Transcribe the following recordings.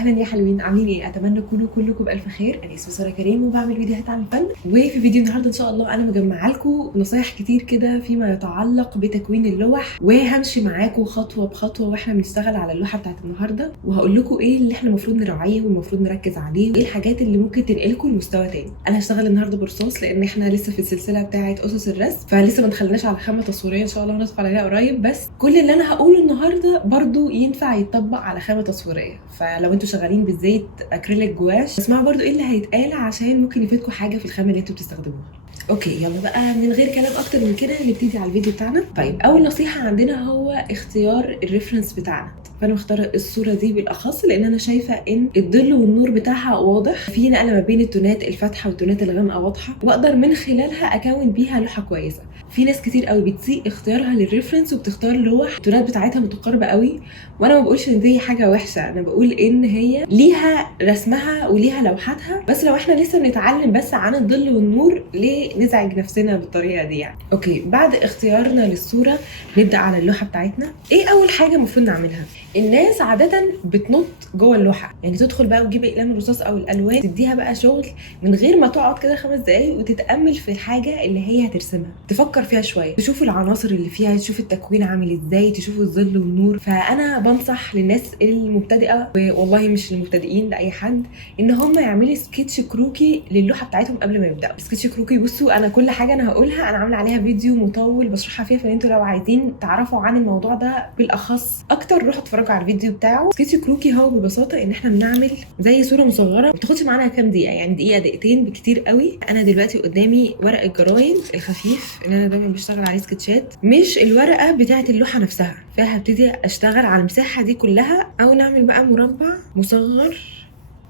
اهلا يا حلوين، عاملين ايه؟ اتمنى تكونوا كلكم بالف خير. انا اسمي ساره كريم وبعمل فيديوهات عن الفن. وفي فيديو النهارده ان شاء الله انا مجمعه لكم نصايح كتير كده فيما يتعلق بتكوين اللوح، وهمشي معاكم خطوه بخطوه واحنا بنشتغل على اللوحه بتاعت النهارده، وهقول لكم ايه اللي احنا المفروض نراعيه والمفروض نركز عليه، وايه الحاجات اللي ممكن تنقلكم لمستوى تاني. انا هشتغل النهارده برصاص لان احنا لسه في السلسله بتاعه اسس الرسم، فلسه ما دخلناش على خامه تصويريه، ان شاء الله هندخل عليها قريب. بس كل اللي انا هقوله النهارده برضو ينفع يتطبق على خامه تصويريه، فلو انتوا شغالين بالزيت اكريليك جواش اسمعوا برضو ايه اللي هيتقال عشان ممكن يفيدكم حاجه في الخامه اللي انتوا بتستخدموها. اوكي يلا بقى من غير كلام اكتر من كده نبتدي على الفيديو بتاعنا. طيب اول نصيحه عندنا هو اختيار الريفرنس بتاعنا. فانا مختاره الصوره دي بالاخص لان انا شايفه ان الظل والنور بتاعها واضح، في نقله ما بين التونات الفاتحه والتونات الغامقه واضحه، واقدر من خلالها اكون بيها لوحه كويسه. في ناس كتير قوي بتسيء اختيارها للريفرنس وبتختار لوح التونات بتاعتها متقاربه قوي، وانا ما بقولش ان دي حاجه وحشه، انا بقول ان هي ليها رسمها وليها لوحاتها، بس لو احنا لسه بنتعلم بس عن الظل والنور ليه نزعج نفسنا بالطريقه دي يعني. اوكي، بعد اختيارنا للصوره نبدا على اللوحه بتاعتنا. ايه اول حاجه المفروض نعملها؟ الناس عاده بتنط جوه اللوحه، يعني تدخل بقى وتجيب اقلام الرصاص او الالوان تديها بقى شغل من غير ما تقعد كده 5 دقايق وتتامل في الحاجه اللي هي هترسمها، تفكر فيها شويه، تشوف العناصر اللي فيها، تشوف التكوين عامل ازاي، تشوف الظل والنور. فانا بنصح للناس المبتدئه، والله مش المبتدئين، لاي حد، ان هم يعملوا سكتش كروكي للوحه بتاعتهم قبل ما يبداوا. سكتش كروكي بصوا انا كل حاجه انا هقولها انا عامله عليها فيديو مطول بشرحها فيها، فانتوا لو عايزين تعرفوا عن الموضوع ده بالاخص اكتر روحوا اتفرجوا على الفيديو بتاعه. سكتش كروكي هو ببساطه ان احنا بنعمل زي صوره مصغره ما بتاخدش معانا كام دقيقه، يعني دقيقه دقيقتين بكتير قوي. انا دلوقتي قدامي ورق الجرايد الخفيف اللي انا دايما بشتغل عليه سكتشات، مش الورقه بتاعه اللوحه نفسها، فهبتدي اشتغل على المساحه دي كلها، او نعمل بقى مربع مصغر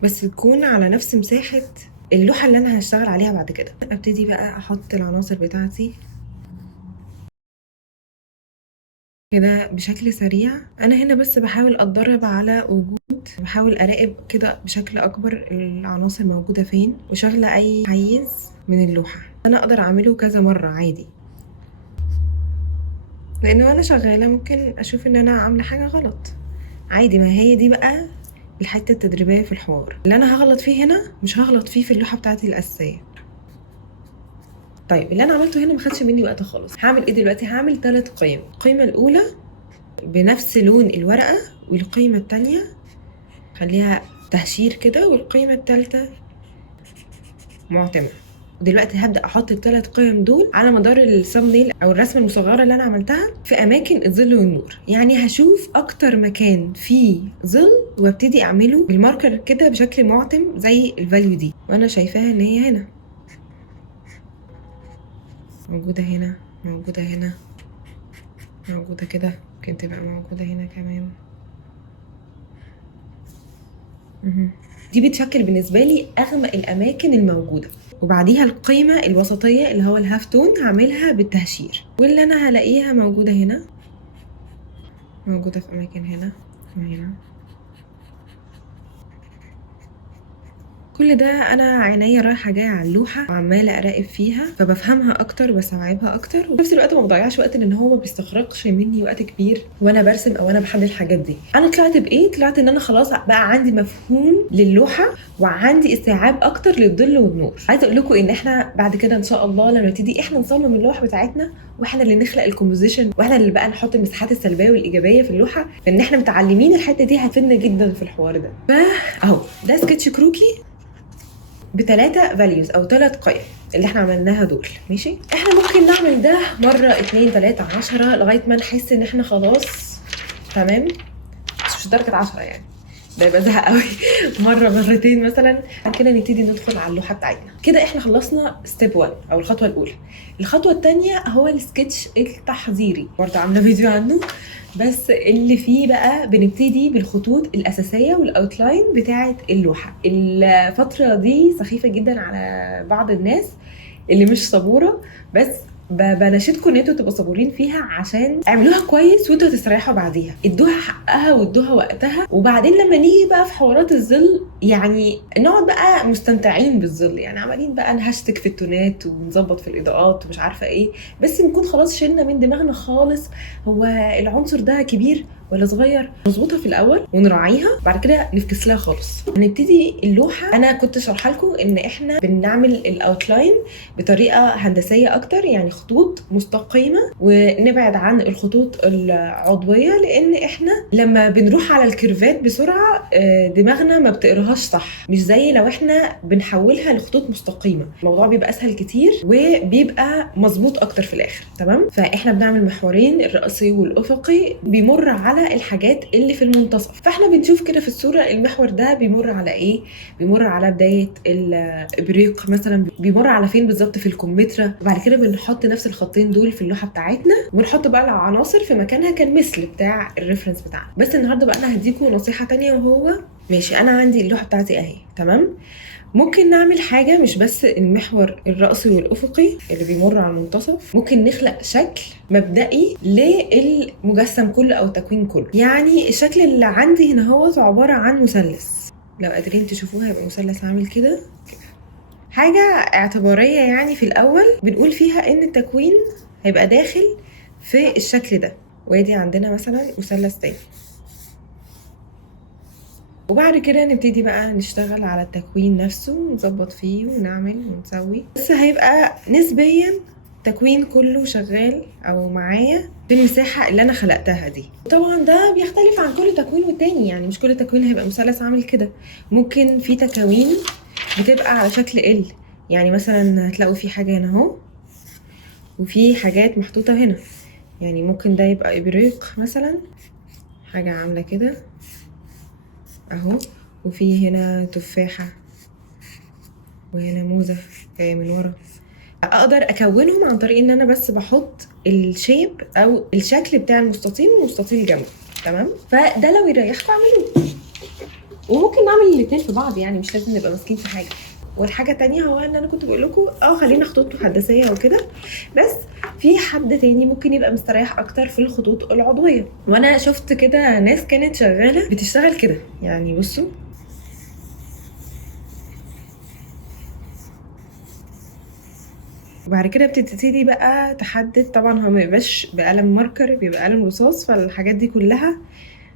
بس تكون على نفس مساحه اللوحه اللي انا هشتغل عليها بعد كده. ابتدي بقى احط العناصر بتاعتي كده بشكل سريع. انا هنا بس بحاول اتدرب على وجود، بحاول اراقب كده بشكل اكبر العناصر موجوده فين، وشغله اي حيز من اللوحه انا اقدر اعمله كذا مره عادي، لان وانا شغاله ممكن اشوف ان انا عامله حاجه غلط عادي. ما هي دي بقى الحته التدريبيه في الحوار، اللي انا هغلط فيه هنا مش هغلط فيه في اللوحه بتاعتي الاساسيه. طيب اللي انا عملته هنا ما خدش مني وقت خالص. هعمل ايه دلوقتي؟ هعمل 3 قيم. القيمه الاولى بنفس لون الورقه، والقيمه الثانيه خليها تهشير كده، والقيمه الثالثه معتمه. دلوقتي هبدا احط ال3 قيم دول على مدار الثامبنيل او الرسمه المصغره اللي انا عملتها في اماكن الظل والنور، يعني هشوف اكتر مكان فيه ظل وابتدي اعمله بالماركر كده بشكل معتم زي الفاليو دي، وانا شايفاها ان هي هنا موجوده، هنا موجوده، هنا موجوده كده، ممكن تبقى موجوده هنا كمان. دي بتشكل بالنسبه لي اغمق الاماكن الموجوده، وبعديها القيمه الوسطيه اللي هو الهاف تون هعملها بالتهشير، واللي انا هلاقيها موجوده هنا، موجوده في اماكن هنا وهنا. كل ده انا عينيا رايحه جايه على اللوحه وعماله اراقب فيها، فبفهمها اكتر، بستوعبها اكتر، وفي نفس الوقت ما بضيعش وقت لان هو ما بيستغرقش مني وقت كبير وانا برسم او انا بحدد الحاجات دي. انا طلعت بايه؟ طلعت ان انا خلاص بقى عندي مفهوم للوحه وعندي استيعاب اكتر للظل والنور. عايزه اقول لكم ان احنا بعد كده ان شاء الله لما نبتدي احنا نصمم اللوحه بتاعتنا واحنا اللي نخلق الكومبوزيشن واحنا اللي بقى نحط المساحات السلبيه والايجابيه في اللوحه، فان احنا متعلمين الحته دي هتفيدنا جدا في الحوار ده. فاهو ده سكتش كروكي ب3 فاليوز او 3 قيم اللي احنا عملناها دول. ماشي، احنا ممكن نعمل ده مره 2 3 10 لغايه ما نحس ان احنا خلاص تمام، بس مش درجه 10 يعني، ده يبقى زهق قوي. مره مرتين مثلا كده نبتدي ندخل على اللوحه بتاعتنا. كده احنا خلصنا ستيب 1 او الخطوه الاولى. الخطوه الثانيه هو السكتش التحضيري، برضه عامله فيديو عنه، بس اللي فيه بقى بنبتدي بالخطوط الاساسيه والاوتلاين بتاعه اللوحه. الفتره دي سخيفه جدا على بعض الناس اللي مش صبوره، بس بناشدكم ان انتوا تبقوا صبورين فيها عشان اعملوها كويس وانتوا هتستريحوا بعديها، ادوها حقها وادوها وقتها. وبعدين لما نيجي بقى في حوارات الظل يعني نقعد بقى مستمتعين بالظل، يعني عمالين بقى نهشتك في التونات ونظبط في الاضاءات ومش عارفه ايه، بس نكون خلاص شلنا من دماغنا خالص هو العنصر ده كبير ولا صغير. نظبطها في الاول ونراعيها، بعد كده نفكس لها خالص. هنبتدي اللوحه. انا كنت شارحه لكم ان احنا بنعمل الاوتلاين بطريقه هندسيه اكتر، يعني خطوط مستقيمه، ونبعد عن الخطوط العضويه، لان احنا لما بنروح على الكيرفات بسرعه دماغنا ما بتقراهاش صح، مش زي لو احنا بنحولها لخطوط مستقيمه. الموضوع بيبقى اسهل كتير وبيبقى مظبوط اكتر في الاخر. تمام. فاحنا بنعمل محورين، الرأسي والافقي، بيمر على الحاجات اللي في المنتصف. فاحنا بنشوف كده في الصوره المحور ده بيمر على ايه؟ بيمر على بدايه الابريق مثلا، بيمر على فين بالظبط في الكمثرى. وبعد كده بنحط نفس الخطين دول في اللوحه بتاعتنا، ونحط بقى العناصر في مكانها كالمثل بتاع الريفرنس بتاعنا. بس النهارده بقى انا هديكم نصيحه تانية، وهو ماشي انا عندي اللوحه بتاعتي اهي تمام، ممكن نعمل حاجة مش بس المحور الرأسي والأفقي اللي بيمر على المنتصف، ممكن نخلق شكل مبدئي للمجسم كله أو التكوين كله. يعني الشكل اللي عندي هنا هو عبارة عن مثلث، لو قادرين تشوفوها هيبقى مثلث عامل كده، حاجة اعتبارية. يعني في الأول بنقول فيها إن التكوين هيبقى داخل في الشكل ده، وادي عندنا مثلا مثلث تاني. وبعد كده نبتدي بقى نشتغل على التكوين نفسه، نظبط فيه ونعمل ونسوي، بس هيبقى نسبيا التكوين كله شغال او معايا في المساحه اللي انا خلقتها دي. طبعا ده بيختلف عن كل تكوين والتاني، يعني مش كل تكوين هيبقى مثلث عامل كده، ممكن في تكوين بتبقى على شكل ال، يعني مثلا هتلاقوا في حاجه هنا اهو، وفي حاجات محطوطه هنا، يعني ممكن ده يبقى ابريق مثلا، حاجه عامله كده اهو، وفي هنا تفاحة، وهنا موزة جاية من ورا. اقدر اكونهم عن طريق ان انا بس بحط الشيب او الشكل بتاع المستطيل والمستطيل جنبه. تمام. فده لو يريحكم اعملوه، وممكن نعمل الاتنين في بعض، يعني مش لازم نبقى ماسكين في حاجة. والحاجة تانية هو ان انا كنت بقول لكم خلينا خطوط هندسية وكده، بس في حد تاني ممكن يبقى مستريح اكتر في الخطوط العضوية. وانا شفت كده ناس كانت شغالة بتشتغل كده، يعني بصوا وبعد كده بتبتدي بقى تحدد. طبعا هو ما بيبقاش بقلم ماركر، بيبقى قلم رصاص، فالحاجات دي كلها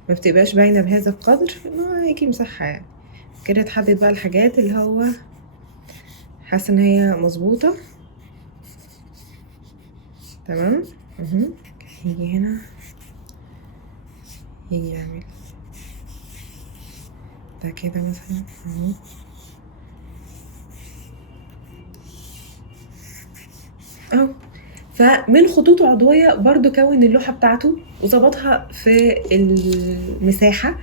ما بتبقاش باينه بهذا القدر، انه هيجي مساحه يعني كده. تحدد بقى الحاجات اللي هو حاسه ان هي مظبوطه. تمام. يجي هنا، يجي يعمل ده كده مثلا اهو، اهو. فمن خطوط عضويه برضو كون اللوحه بتاعته وظبطها في المساحه.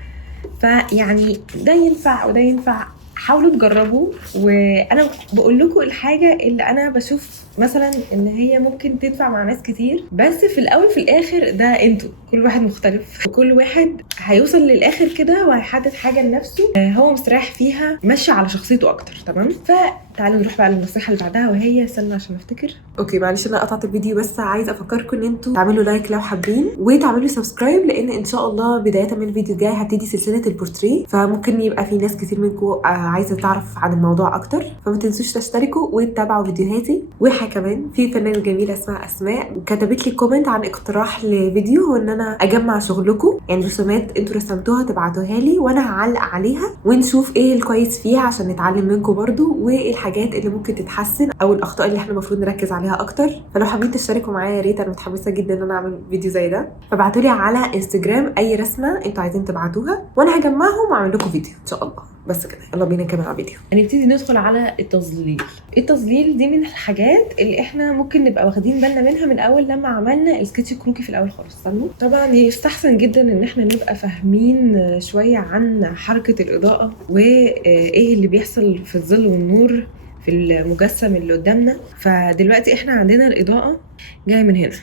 فيعني ده ينفع وده ينفع، حاولوا تجربوا. وانا بقول لكم الحاجه اللي انا بشوف مثلا ان هي ممكن تنفع مع ناس كتير، بس في الاول في الاخر ده انتوا كل واحد مختلف، وكل واحد هيوصل للاخر كده وهيحدد حاجه لنفسه هو مستريح فيها، ماشي على شخصيته اكتر. تمام. فتعالوا نروح بقى للنصيحه اللي بعدها، وهي استنى عشان افتكر. اوكي معلش انا قطعت الفيديو، بس عايزه افكركم ان انتوا تعملوا لايك لو حابين، وتعملوا سبسكرايب، لان ان شاء الله بدايه من الفيديو الجاي هبتدي سلسله البورتريه، فممكن يبقى في ناس كتير منكم عايزه تعرف عن الموضوع اكتر، فما تنسوش تشتركوا وتتابعوا فيديوهاتي. وحاجه كمان في فنانه جميله اسمها اسماء كتبت لي كومنت عن اقتراح لفيديو، وان انا اجمع شغلكم، يعني رسومات انتوا رسمتوها تبعتوها لي وانا هعلق عليها، ونشوف ايه الكويس فيها عشان نتعلم منكم برضو، وايه الحاجات اللي ممكن تتحسن او الاخطاء اللي احنا المفروض نركز عليها اكتر. فلو حابين تشتركوا معايا يا ريت، انا متحمسه جدا ان انا اعمل فيديو زي ده. فابعتوا لي على انستجرام اي رسمه انتوا عايزين تبعتوها، وانا هجمعهم واعمل لكم فيديو ان شاء الله. بس كده، يلا بينا نكمل على الفيديو. هنبتدي ندخل على التظليل. التظليل دي من الحاجات اللي احنا ممكن نبقى واخدين بالنا منها من اول لما عملنا السكتش كروكي في الاول خالص. استنوا، طبعا يستحسن جدا ان احنا نبقى فاهمين شويه عن حركه الاضاءه وايه اللي بيحصل في الظل والنور في المجسم اللي قدامنا. فدلوقتي احنا عندنا الاضاءه جايه من هنا،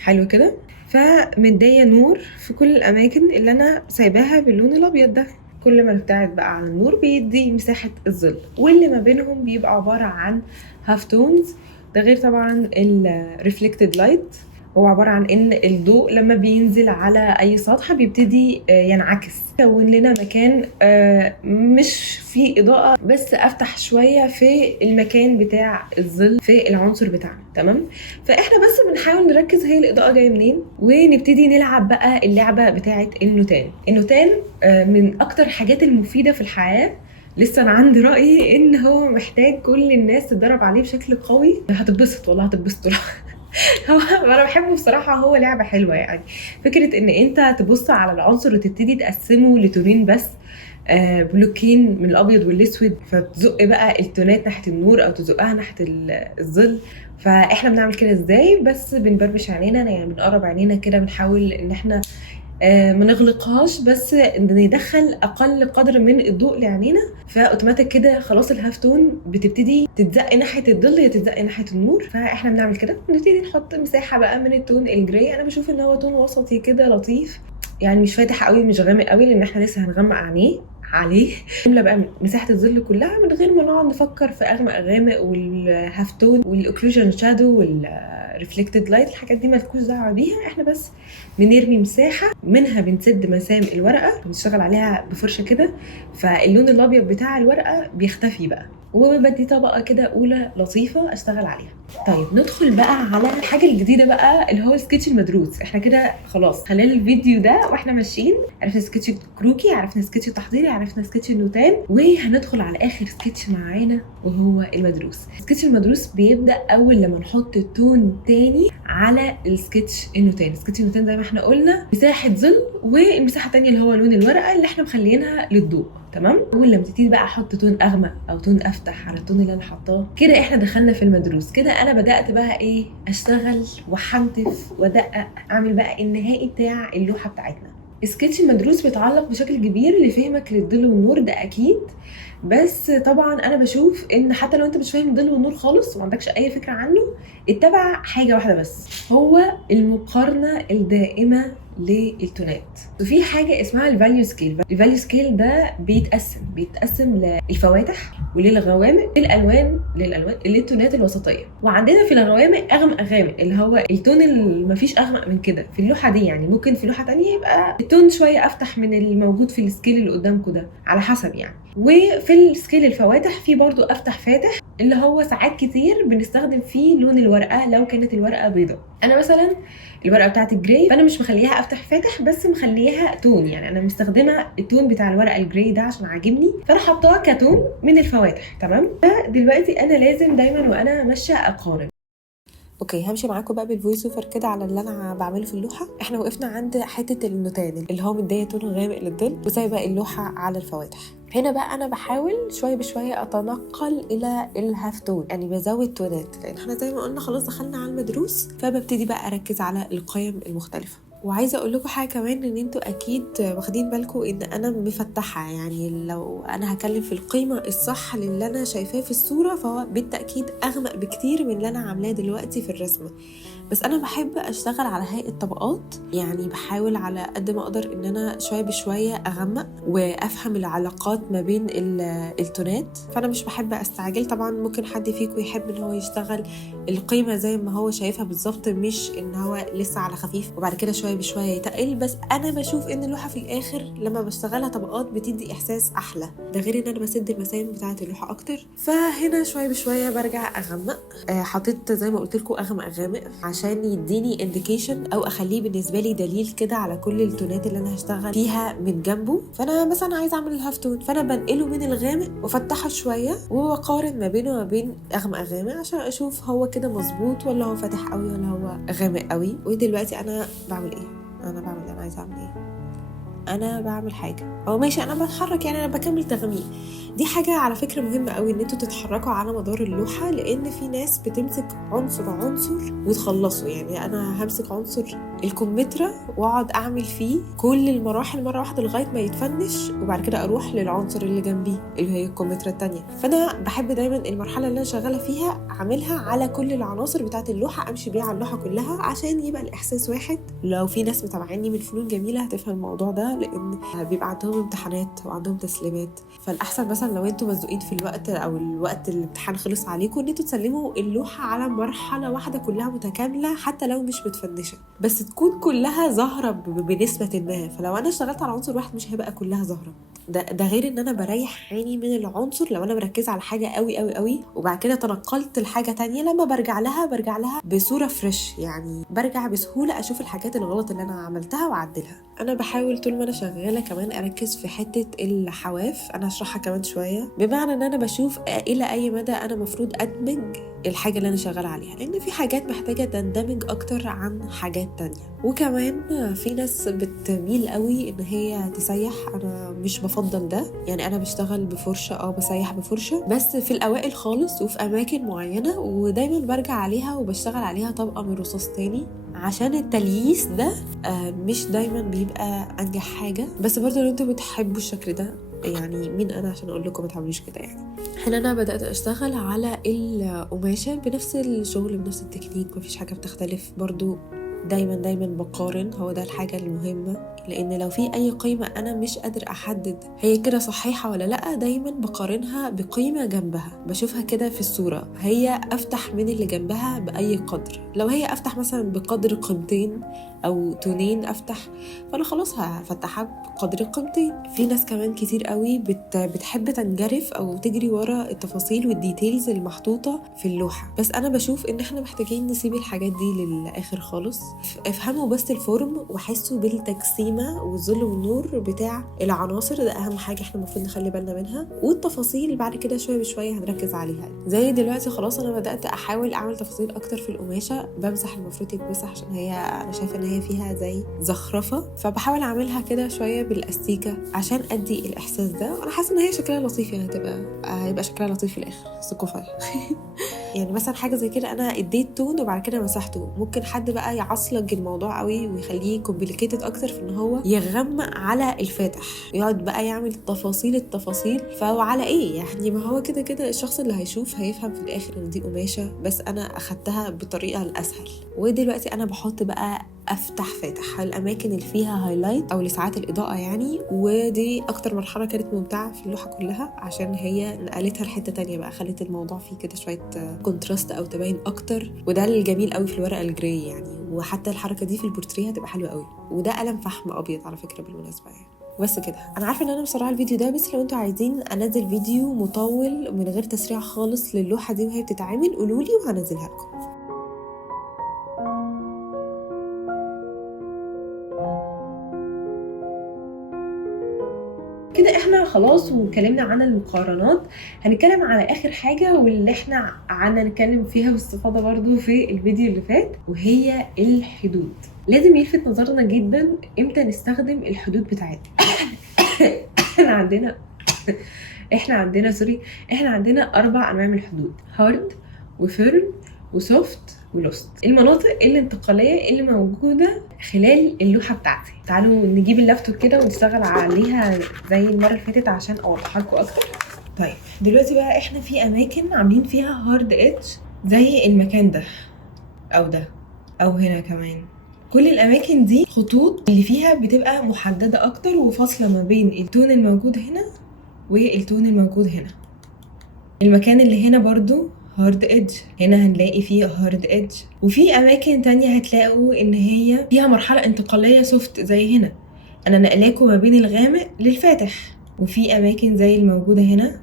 حلو كده، فمديه نور في كل الاماكن اللي انا سايباها باللون الابيض ده. كل ما نبتعد بقى عن النور بيدي مساحه الظل، واللي ما بينهم بيبقى عباره عن هاف تونز. ده غير طبعا الريفلكتد لايت هو عباره عن ان الضوء لما بينزل على اي سطح بيبتدي ينعكس، كون لنا مكان مش فيه اضاءه، بس افتح شويه في المكان بتاع الظل في العنصر بتاعنا. تمام، فاحنا بس بنحاول نركز هي الاضاءه جايه منين، ونبتدي نلعب بقى اللعبه بتاعه النوتان. النوتان من اكتر الحاجات المفيده في الحياه. لسه انا عندي رايي ان هو محتاج كل الناس تتدرب عليه بشكل قوي. هتتبسط والله، هتتبسطوا. هو انا بحبه بصراحه، هو لعبه حلوه يعني. فكره ان انت تبص على العنصر وتبتدي تقسمه لتونين بس، بلوكين من الابيض والاسود، فتزق بقى التونات ناحيه النور او تزقها ناحيه الظل. فاحنا بنعمل كده ازاي؟ بس بنبربش عينينا، يعني بنقرب عينينا كده، بنحاول ان احنا ما نغلقهاش، بس ندخل اقل قدر من الضوء لعينينا، فاوتوماتيك كده خلاص الهافتون بتبتدي تتزق ناحيه الظل، هي تتزق ناحيه النور. فاحنا بنعمل كده، بنبتدي نحط مساحه بقى من التون الجراي. انا بشوف ان هو تون وسطي كده لطيف، يعني مش فاتح قوي مش غامق قوي، لان احنا لسه هنغمق عليه. نملى بقى مساحه الظل كلها من غير ما نقعد نفكر في اغمق غامق والهافتون والاوكلوجن شادو والريفلكتد لايت. الحاجات دي مالكوش دعوه بيها، احنا بس بنرمي مساحه منها، بنسد مسام الورقه، بنشتغل عليها بفرشه كده، فاللون الابيض بتاع الورقه بيختفي بقى، وبدي طبقه كده اولى لطيفه اشتغل عليها. طيب ندخل بقى على الحاجه الجديده بقى، اللي هو السكتش المدروس. احنا كده خلاص خلال الفيديو ده واحنا ماشيين عرفنا سكتش الكروكي، عرفنا سكتش التحضيري، عرفنا سكتش النوتان، وهندخل على اخر سكتش معانا وهو المدروس. السكتش المدروس بيبدا اول لما نحط تون تاني على السكتش النوتان. السكتش النوتان زي ما احنا قلنا مساحه ظل، والمساحه الثانيه اللي هو لون الورقه اللي احنا مخلينها للضوء. تمام، اول لما تبتدي بقى احط تون اغمق او تون افتح على التون اللي انا حاطاه كده، احنا دخلنا في المدروس. كده انا بدات بقى ايه، اشتغل وحنتف وادقق، اعمل بقى النهائي بتاع اللوحه بتاعتنا. السكتش المدروس بيتعلق بشكل كبير لفهمك للظل والنور، ده اكيد. بس طبعا انا بشوف ان حتى لو انت مش فاهم الظل والنور خالص وما عندكش اي فكره عنه، اتبع حاجه واحده بس، هو المقارنه الدائمه للتونات. وفي حاجه اسمها الفاليو سكيل. الفاليو سكيل ده بيتقسم للفواتح وللغوامق، للالوان للتونات الوسطيه. وعندنا في الغوامق اغمق غامق، اللي هو التون اللي مفيش اغمق من كده في اللوحه دي. يعني ممكن في لوحه تانية يبقى التون شويه افتح من الموجود في السكيل اللي قدامكم ده، على حسب يعني. وفي السكيل الفواتح في برضو افتح فاتح، اللي هو ساعات كتير بنستخدم فيه لون الورقه لو كانت الورقه بيضاء. انا مثلا الورقه بتاعت الجراي، فانا مش مخليها افتح فاتح، بس مخليها تون، يعني انا مستخدمه التون بتاع الورقه الجراي ده عشان عاجبني، فانا حطاها كتون من الفواتح. تمام، فدلوقتي انا لازم دايما وانا ماشيه اقارن. اوكي، همشي معاكم بقى بالفويس اوفر كده على اللي انا بعمله في اللوحه. احنا وقفنا عند حته النوتان اللي هو مديه تون غامق للظل وسايبه اللوحه على الفواتح. هنا بقى انا بحاول شويه بشويه اتنقل الى الهافتون، يعني بزود تونات، لان احنا زي ما قلنا خلاص دخلنا على المدروس، فببتدي بقى اركز على القيم المختلفه. وعايزه اقول لكم حاجه كمان، ان انتوا اكيد واخدين بالكم ان انا مفتحه، يعني لو انا هكلم في القيمه الصح للي انا شايفاه في الصوره، فهو بالتاكيد اغمق بكتير من اللي انا عاملاه دلوقتي في الرسمه. بس انا بحب اشتغل على هيئه طبقات، يعني بحاول على قد ما اقدر ان انا شويه بشويه اغمق وافهم العلاقات ما بين التونات. فانا مش بحب استعجل. طبعا ممكن حد فيكم يحب ان هو يشتغل القيمه زي ما هو شايفها بالظبط، مش ان هو لسه على خفيف وبعد كده شويه بشويه يتقل. بس انا بشوف ان اللوحه في الاخر لما بشتغلها طبقات بتدي احساس احلى، ده غير ان انا بسد المسام بتاعه اللوحه اكتر. فهنا شويه بشويه برجع اغمق. حطيت زي ما قلت لكم اغمق غامق عشان يديني انديكيشن او اخليه بالنسبه لي دليل كده على كل التونات اللي انا هشتغل فيها من جنبه. فانا مثلا عايزه اعمل الهافتون، فانا بنقله من الغامق وافتحه شويه واقارن ما بينه وما بين اغمق غامق عشان اشوف هو كده مظبوط ولا هو فاتح قوي ولا هو غامق قوي. ودلوقتي انا بعمل ايه؟ انا عايزه اعمل ايه؟ انا بعمل حاجه او ماشي، انا بتحرك، يعني انا بكمل تغميق. دي حاجه على فكره مهمه قوي ان انتوا تتحركوا على مدار اللوحه، لان في ناس بتمسك عنصر وتخلصه. يعني انا همسك عنصر الكمثرى واقعد اعمل فيه كل المراحل مره واحده لغايه ما يتفنش، وبعد كده اروح للعنصر اللي جنبيه اللي هي الكمثرى الثانيه. فانا بحب دايما المرحله اللي انا شغاله فيها اعملها على كل العناصر بتاعه اللوحه، امشي بيها على اللوحه كلها عشان يبقى الاحساس واحد. لو في ناس متابعيني من فنون جميله هتفهم الموضوع ده، لان بيبقى عندهم امتحانات وعندهم تسليمات، فالاحسن بس مثلا لو انتوا مزنوقين في الوقت او الوقت الامتحان خلص عليكم ان انتوا تسلموا اللوحه على مرحله واحده كلها متكامله، حتى لو مش متفنشه بس تكون كلها ظاهره بنسبه ما. فلو انا اشتغلت على عنصر واحد مش هيبقى كلها ظاهره. ده غير ان انا بريح عيني من العنصر لو انا مركزه على حاجه قوي قوي قوي وبعد كده تنقلت لحاجه تانية، لما برجع لها بصوره فريش، يعني برجع بسهوله اشوف الحاجات الغلط اللي انا عملتها واعدلها. انا بحاول طول ما انا شغاله كمان اركز في حته الحواف، انا هشرحها كمان شويه، بمعنى ان انا بشوف الى اي مدى انا مفروض ادمج الحاجه اللي انا شغاله عليها، لان في حاجات محتاجه تندمج اكتر عن حاجات تانية. وكمان في ناس بتميل قوي ان هي تسيح، انا مش بفضل ده. يعني انا بشتغل بفرشه، بسيح بفرشه بس في الاوائل خالص وفي اماكن معينه، ودايما برجع عليها وبشتغل عليها طبقه من رصاص تاني، عشان التلييس ده مش دايما بيبقى انجح حاجه. بس برضه لو انتوا بتحبوا الشكل ده، يعني مين انا عشان اقول لكم ما تعملوش كده. يعني هنا انا بدات اشتغل على القماشه بنفس الشغل بنفس التكنيك، مفيش حاجه بتختلف. برضو دايما بقارن، هو ده الحاجه المهمه، لان لو في اي قيمه انا مش قادر احدد هي كده صحيحه ولا لا، دايما بقارنها بقيمه جنبها، بشوفها كده في الصوره هي افتح من اللي جنبها باي قدر. لو هي افتح مثلا بقدر قيمتين او تونين افتح، فانا خلاص هفتحها بقدر قيمتين. في ناس كمان كتير قوي بتحب تنجرف او تجري ورا التفاصيل والديتيلز المحطوطه في اللوحه، بس انا بشوف ان احنا محتاجين نسيب الحاجات دي للاخر خالص. افهموا بس الفورم وحسوا بالتجسيمه والظل والنور بتاع العناصر، ده اهم حاجه احنا المفروض نخلي بالنا منها، والتفاصيل بعد كده شويه بشويه هنركز عليها. زي دلوقتي خلاص انا بدات احاول اعمل تفاصيل اكتر في القماشه، بمسح المفروض يتمسح عشان هي انا شايفه ان هي فيها زي زخرفه، فبحاول اعملها كده شويه بالاستيكه عشان ادي الاحساس ده. وانا حاسه ان هي شكلها لطيف، يعني هيبقى شكلها لطيف في الاخر سكوفاي. يعني مثلا حاجه زي كده انا اديت تون وبعد كده مسحته، ممكن حد بقى يعصلج الموضوع قوي ويخليه كومبليكيتد اكتر في ان هو يغمق على الفاتح، يقعد بقى يعمل التفاصيل. فهو على ايه يعني؟ ما هو كده الشخص اللي هيشوف هيفهم في الاخر ان دي قماشه، بس انا اخدتها بطريقه الاسهل. ودلوقتي انا بحط بقى افتح فاتح الاماكن اللي فيها هايلايت او لساعات الاضاءه يعني، ودي اكتر مرحله كانت ممتعه في اللوحه كلها عشان هي نقلتها لحته تانية بقى، خلت الموضوع فيه كده شويه كونتراست او تباين اكتر، وده الجميل قوي في الورقه الجراي يعني. وحتى الحركه دي في البورتريه هتبقى حلوه قوي، وده قلم فحم ابيض على فكره بالمناسبه يعني. بس كده، انا عارفه ان انا مسرعه الفيديو ده، بس لو انتوا عايزين انزل فيديو مطول من غير تسريع خالص للوحه دي وهي بتتعمل قولولي وهنزلها لكم. كده احنا خلاص واتكلمنا عن المقارنات. هنتكلم على اخر حاجه واللي احنا قعدنا نتكلم فيها باستفاضه برضو في الفيديو اللي فات، وهي الحدود. لازم يلفت نظرنا جدا امتى نستخدم الحدود بتاعتنا. احنا عندنا 4 انواع من الحدود: هارد وفيرم وسوفت ولوست. المناطق الانتقاليه اللي موجوده خلال اللوحه بتاعتي. تعالوا نجيب اللابتوب كده ونشتغل عليها زي المره اللي فاتت عشان اوضحها لكم اكتر. طيب دلوقتي بقى احنا في اماكن عاملين فيها هارد ايدج، زي المكان ده او ده او هنا كمان. كل الاماكن دي خطوط اللي فيها بتبقى محدده اكتر وفاصله ما بين التون الموجود هنا والتون الموجود هنا. المكان اللي هنا برضو هارد ايدج، هنا هنلاقي فيه هارد ايدج. وفي اماكن تانية هتلاقوا ان هي فيها مرحلة انتقالية سوفت زي هنا، انا نقلاكم ما بين الغامق للفاتح. وفي اماكن زي الموجودة هنا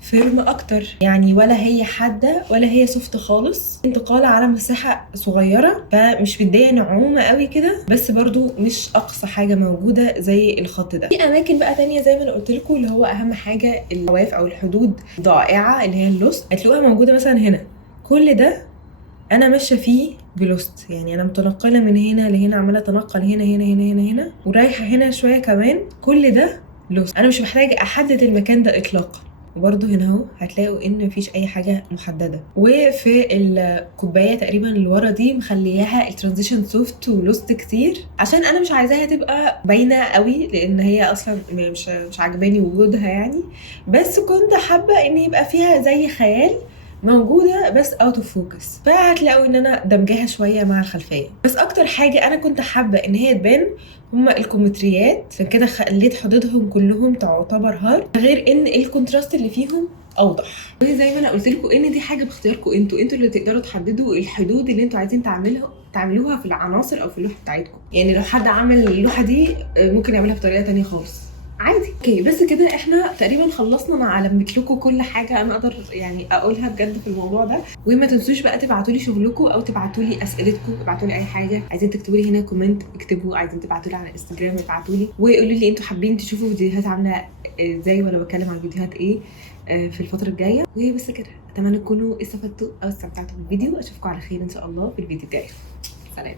فيرم اكتر، يعني ولا هي حادة ولا هي سوفت خالص، انتقال على مساحة صغيرة، فمش مدية نعومة قوي كده، بس برضو مش اقصى حاجة موجودة زي الخط ده. في اماكن بقى تانية زي ما انا قلت لكم اللي هو اهم حاجة الحواف او الحدود ضائعة اللي هي اللوست، هتلاقوها موجودة مثلا هنا. كل ده انا ماشية فيه بلوست، يعني انا متنقلة من هنا لهنا، عمالة اتنقل هنا ورايحة هنا شوية كمان. كل ده لوست، انا مش محتاجة احدد المكان ده اطلاقا. وبرده هنا اهو هتلاقوا ان مفيش اي حاجه محدده. وفي الكوبايه تقريبا اللي ورا دي مخلياها الترانزيشن سوفت ولوست كتير، عشان انا مش عايزاها تبقى باينه قوي، لان هي اصلا مش عاجباني وجودها يعني. بس كنت حابه ان يبقى فيها زي خيال موجوده بس اوت اوف فوكس، فهتلاقوا ان انا دمجاها شويه مع الخلفيه. بس اكتر حاجه انا كنت حابه ان هي تبان هما الكومتريات، عشان كده خليت حدودهم كلهم تعتبر هارد، غير ان الكونتراست اللي فيهم اوضح. وزي ما انا قلت لكم ان دي حاجه باختياركم انتوا اللي تقدروا تحددوا الحدود اللي انتوا عايزين تعملوها في العناصر او في اللوحه بتاعتكم. يعني لو حد عمل اللوحه دي ممكن يعملها بطريقه تانية خالص عادي. اوكي بس كده احنا تقريبا خلصنا. انا علمت لكم كل حاجه انا اقدر يعني اقولها بجد في الموضوع ده. وما تنسوش بقى تبعتوا لي شغلكم او تبعتوا لي اسئلتكم، ابعتوا لي اي حاجه عايزين تكتبوا لي هنا كومنت اكتبوا، عايزين تبعتوا لي على انستجرام ابعتوا لي وقولوا لي انتوا حابين تشوفوا فيديوهات عامله ازاي ولا بتكلم عن فيديوهات ايه في الفتره الجايه. وبس كده، اتمنى تكونوا استفدتوا او استمتعتوا بالفيديو. اشوفكم على خير ان شاء الله في الفيديو الجاي. سلام.